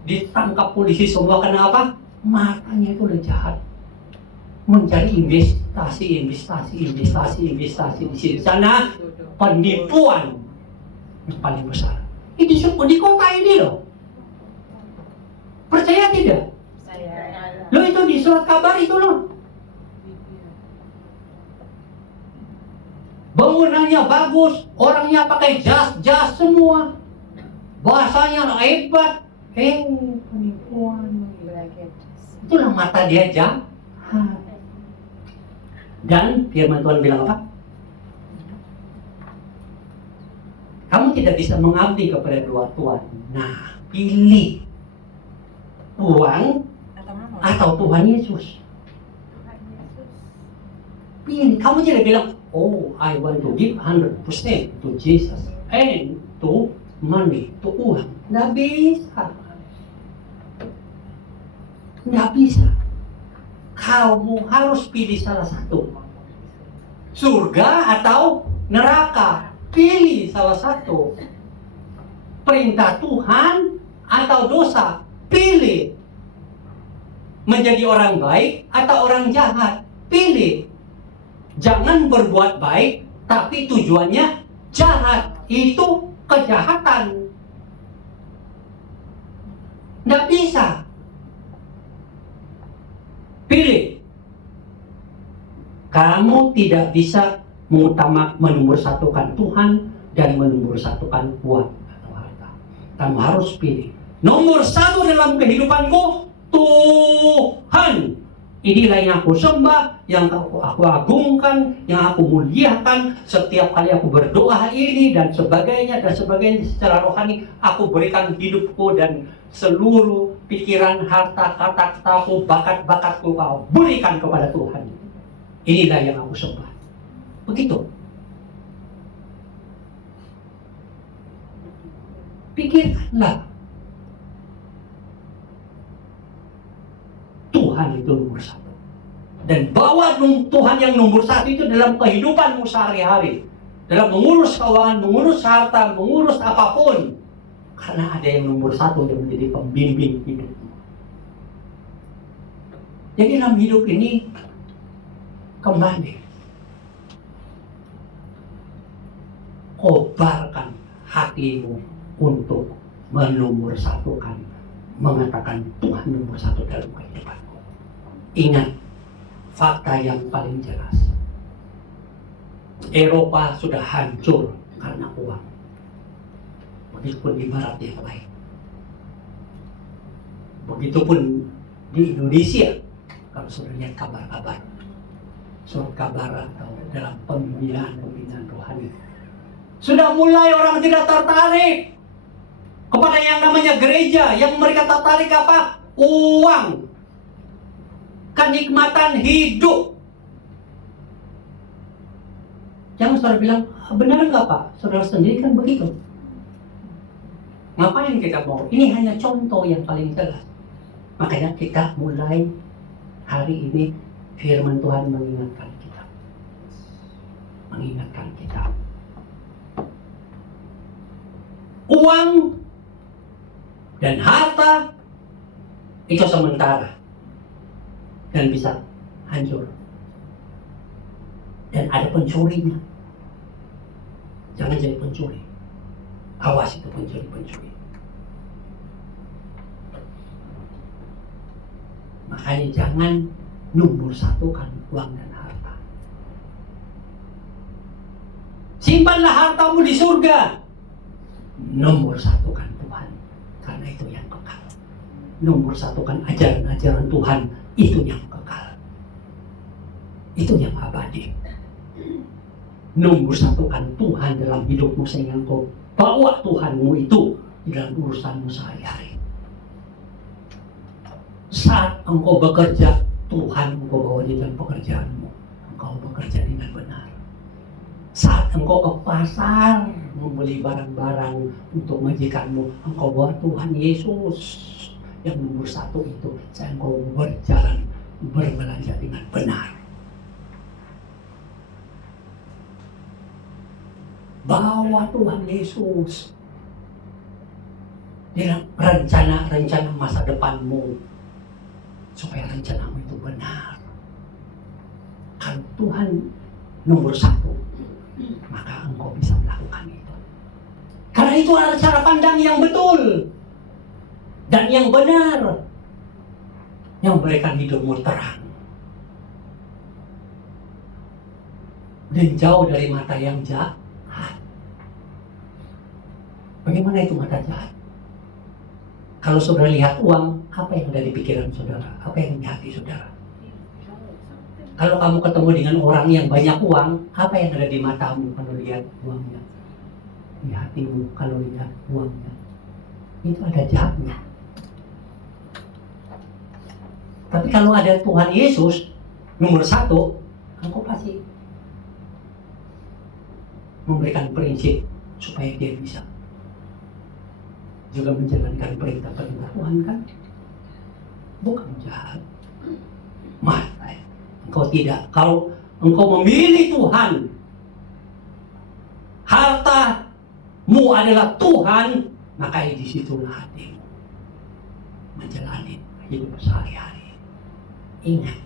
ditangkap polisi semua. Kenapa? Matanya itu udah jahat, mencari investasi di sini sana, penipuan yang paling besar. Ini di kota ini loh. Percaya tidak? Lo itu di surat kabar itu loh. Bangunannya bagus, orangnya pakai jas semua, bahasanya hebat. Penipuan. Itulah mata dia jahat. Dan firman Tuhan bilang apa? Kamu tidak bisa mengabdi kepada dua tuan. Nah, pilih uang atau Tuhan Yesus. Pilih. Kamu tidak bilang, oh, I want to give 100% to Jesus and to money, to uang. Nggak bisa. Kamu harus pilih salah satu. Surga atau neraka. Pilih salah satu. Perintah Tuhan atau dosa. Pilih. Menjadi orang baik atau orang jahat. Pilih. Jangan berbuat baik tapi tujuannya jahat. Itu kejahatan. Nggak bisa. Pilih. Kamu tidak bisa menomorsatukan Tuhan dan menomorsatukan uang atau harta. Kamu harus pilih. Nomor satu dalam kehidupanku, Tuhan. Inilah yang aku sembah, yang aku agungkan, yang aku muliakan. Setiap kali aku berdoa ini dan sebagainya secara rohani, aku berikan hidupku dan seluruh pikiran, harta, kata-kataku, bakat-bakatku kau berikan kepada Tuhan. Inilah yang aku sembah. Begitu. Pikirkanlah. Tuhan itu nomor satu. Dan bawa Tuhan yang nomor satu itu dalam kehidupanmu sehari-hari. Dalam mengurus keuangan, mengurus harta, mengurus apapun. Karena ada yang nomor satu yang menjadi pembimbing hidupmu. Jadi dalam hidup ini, kembali. Kobarkan hatimu untuk menomorsatukan, mengatakan Tuhan nomor satu dalam kehidupanmu. Ingat fakta yang paling jelas. Eropa sudah hancur karena uang. Begitupun di barat yang lain. Begitupun di Indonesia, kalau sudah lihat kabar-kabar, surat kabar atau dalam pembinaan rohani, sudah mulai orang tidak tertarik kepada yang namanya gereja. Yang mereka tertarik apa? Uang, kenikmatan hidup. Jangan saudara bilang, benar nggak Pak? Saudara sendiri kan begitu. Ngapain kita mau? Ini hanya contoh yang paling jelas. Makanya kita mulai hari ini firman Tuhan mengingatkan kita. Mengingatkan kita. Uang dan harta itu sementara dan bisa hancur. Dan ada pencurinya. Jangan jadi pencuri. Awas itu pencuri-pencuri. Makanya jangan nomor satukan uang dan harta. Simpanlah hartamu di surga. Nomor satukan Tuhan, karena itu yang kekal. Nomor satukan ajaran-ajaran Tuhan, itu yang kekal. Itu yang abadi. Nomor satukan Tuhan dalam hidupmu sehingga engkau bawa Tuhanmu itu di dalam urusanmu sehari-hari. Saat engkau bekerja, Tuhan engkau bawa di dalam pekerjaanmu. Engkau bekerja dengan benar. Saat engkau ke pasar membeli barang-barang untuk majikanmu, engkau bawa Tuhan Yesus yang nomor satu itu. Saya engkau berjalan berbelanja dengan benar. Bawa Tuhan Yesus dalam rencana-rencana masa depanmu, supaya rencanamu itu benar. Kalau Tuhan nomor satu, maka engkau bisa melakukan itu. Karena itu adalah cara pandang yang betul dan yang benar, yang memberikan hidupmu terang dan jauh dari mata yang jahat. Bagaimana itu mata jahat? Kalau saudara lihat uang, apa yang ada di pikiran saudara? Apa yang di hati saudara? Kalau kamu ketemu dengan orang yang banyak uang, apa yang ada di matamu kalau lihat uangnya? Di hatimu kalau lihat uangnya. Itu ada jahatnya. Tapi kalau ada Tuhan Yesus, nomor satu, engkau pasti memberikan prinsip supaya dia bisa juga menjalankan perintah-perintah Tuhan kan? Bukan jahat. Mata. Engkau tidak. Kalau engkau memilih Tuhan, hartamu adalah Tuhan, maka di situlah hatimu menjalani hidup sehari-hari. Ingat,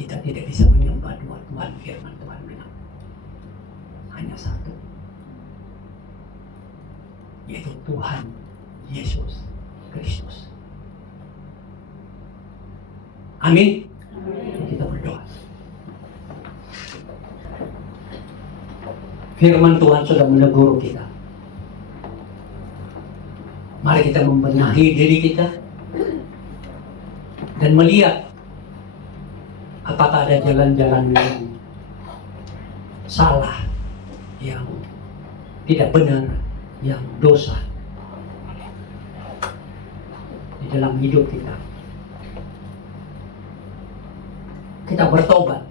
kita tidak bisa menyembah dua Tuhan. Firman Tuhan bilang hanya satu, yaitu Tuhan Yesus Kristus. Amin. Kita berdoa. Firman Tuhan sudah menegur kita. Mari kita membenahi diri kita dan melihat apakah ada jalan-jalan yang salah, yang tidak benar, yang dosa di dalam hidup kita. Kita bertobat,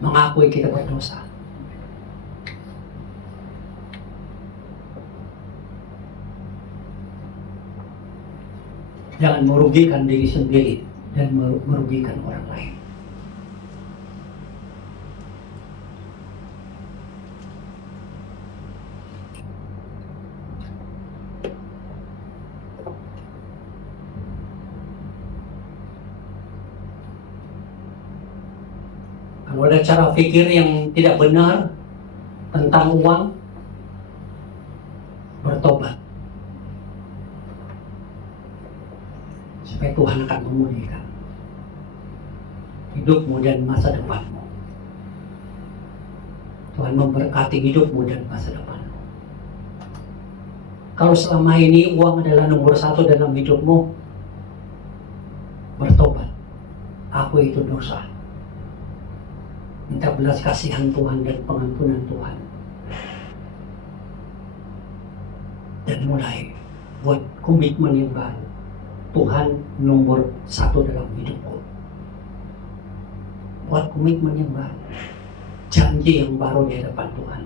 mengakui kita berdosa. Jangan merugikan diri sendiri dan merugikan orang lain. Kalau ada cara pikir yang tidak benar tentang uang, bertobat. Supaya Tuhan akan memulihkan hidupmu dan masa depanmu. Tuhan memberkati hidupmu dan masa depanmu. Kalau selama ini uang adalah nomor satu dalam hidupmu, bertobat. Aku itu dosa. Minta belas kasihan Tuhan dan pengampunan Tuhan. Dan mulai buat komitmen yang baru. Tuhan nomor satu dalam hidupku. Buat komitmen yang baru. Janji yang baru di hadapan Tuhan.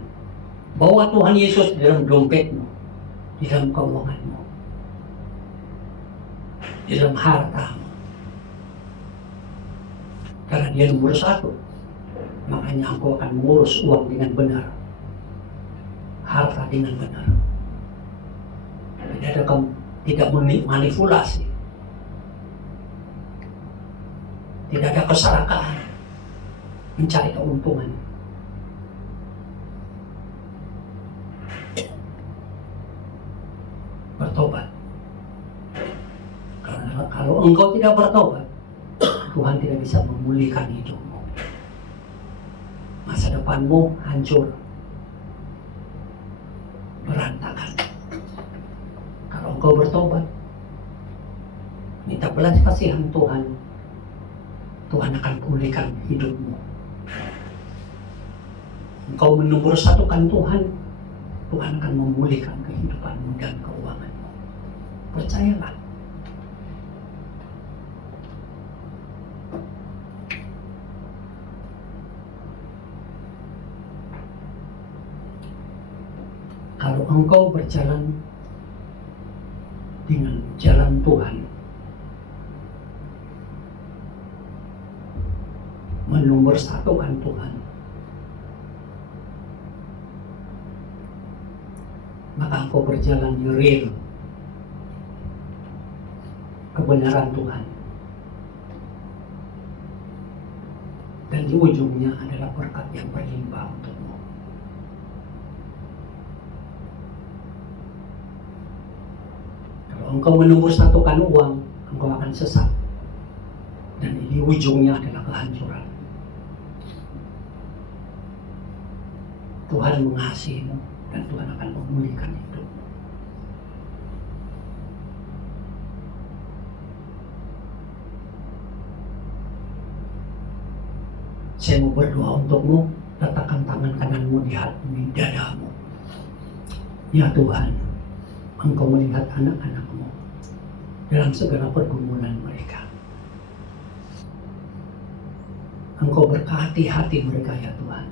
Bawa Tuhan Yesus di dalam dompetmu, di dalam keuanganmu, di dalam hartamu. Karena dia nomor satu, makanya engkau akan mengurus uang dengan benar, harta dengan benar. Tidak manipulasi, tidak ada kesalahan, mencari keuntungan. Bertobat. Karena kalau engkau tidak bertobat, Tuhan tidak bisa memulihkan hidupmu. Masa depanmu hancur, berantakan. Kalau engkau bertobat, minta belas kasihan Tuhan, Tuhan akan pulihkan hidupmu. Engkau menomor satukan Tuhan, Tuhan akan memulihkan kehidupanmu dan keuanganmu. Percayalah. Kalau engkau berjalan dengan jalan Tuhan, menomor satukan Tuhan, maka engkau berjalan di real kebenaran Tuhan. Dan di ujungnya adalah berkat yang berlimpah untukmu. Kalau engkau menomor satukan uang, engkau akan sesat. Dan di ujungnya adalah kehancuran. Tuhan mengasihimu dan Tuhan akan memulihkan hidupmu. Saya mau berdoa untukmu, letakkan tangan kananmu di dadamu. Ya Tuhan, Engkau melihat anak-anakmu dalam segala pergumulan mereka. Engkau berkati hati mereka ya Tuhan,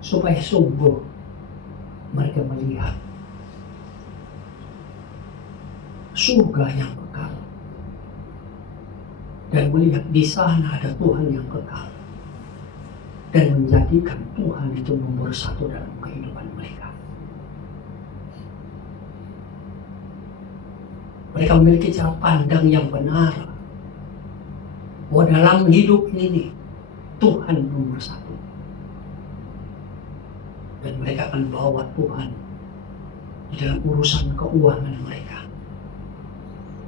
supaya sungguh mereka melihat surga yang kekal dan melihat di sana ada Tuhan yang kekal dan menjadikan Tuhan itu nomor satu dalam kehidupan mereka. Mereka memiliki cara pandang yang benar bahwa dalam hidup ini Tuhan nomor satu. Dan mereka akan bawa Tuhan di dalam urusan keuangan mereka.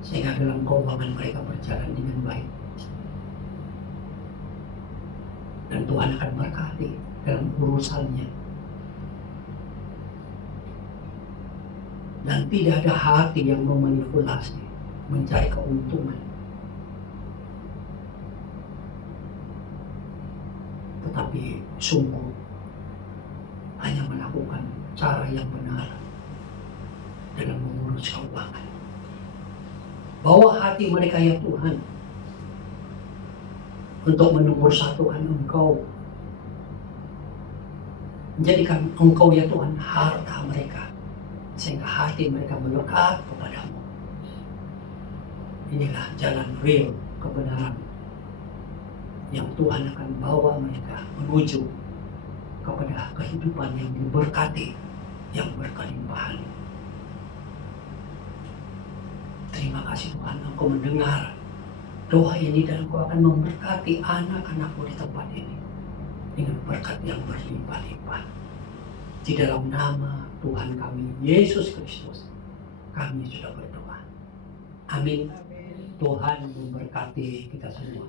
Sehingga dalam keuangan mereka berjalan dengan baik. Dan Tuhan akan berkati dalam urusannya. Dan tidak ada hati yang memanipulasi, mencari keuntungan. Tetapi sungguh hanya melakukan cara yang benar dalam mengurus keuangan. Bawa hati mereka ya Tuhan untuk menomor satukan Engkau. Menjadikan Engkau ya Tuhan harta mereka, sehingga hati mereka melekat kepadamu. Inilah jalan real kebenaran yang Tuhan akan bawa mereka menuju kepada kehidupan yang diberkati, yang berkelimpahan. Terima kasih Tuhan, Engkau mendengar doa ini dan Engkau akan memberkati anak-anakmu di tempat ini dengan berkat yang berlimpah-limpah. Di dalam nama Tuhan kami, Yesus Kristus, kami sudah berdoa. Amin. Tuhan memberkati kita semua.